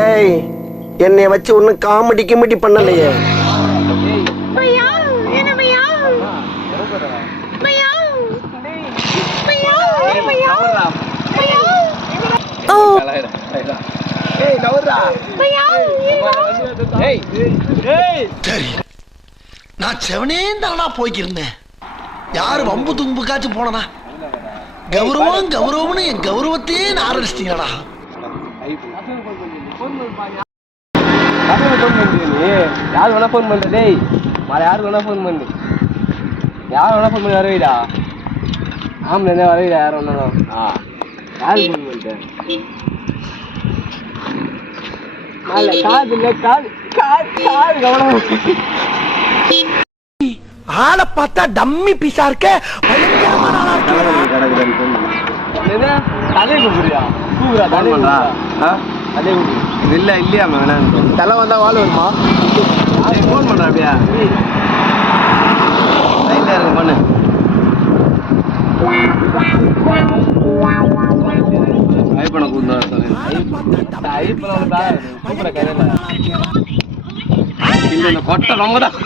ஏய் என்னைய வச்சு ஒன்னும் காமெடி கிமெடி பண்ணலையே. நான் செவனேந்தானா போய்க்கிருந்தேன். யாரு வம்பு தும்புக்காச்சும் போனனா? கௌரவம் கௌரவம்னு என் கௌரவத்தையே ஆரம்பிச்சிட்டீங்களா? யாரு வேணா போன் பண்ற டேய், மற யாரு வேணா போன் பண்ணு, யார் வேணா போன் பண்ணி வரவைடா. ஆம்பளை என்ன வரவைடா, யார் வேணாலும். யாரு போன் பண்ற? காது இல்ல, காது காது கவனம். ஆளை பார்த்தா டம்மி பீஸா இருக்க. தலை கொடுக்குறியா? கூகுரா தலை பண்றா? தலை கொடுக்குது இல்ல இல்லையா? தலை வந்தா வாழ் வருமா? போன் பண்ற அப்படியா? லைட்டா இருக்கு பண்ணு. ஐப்பன கூந்தா ஐப்பன கூப்பிட கதையில இந்த கொட்டை ரொம்பதான்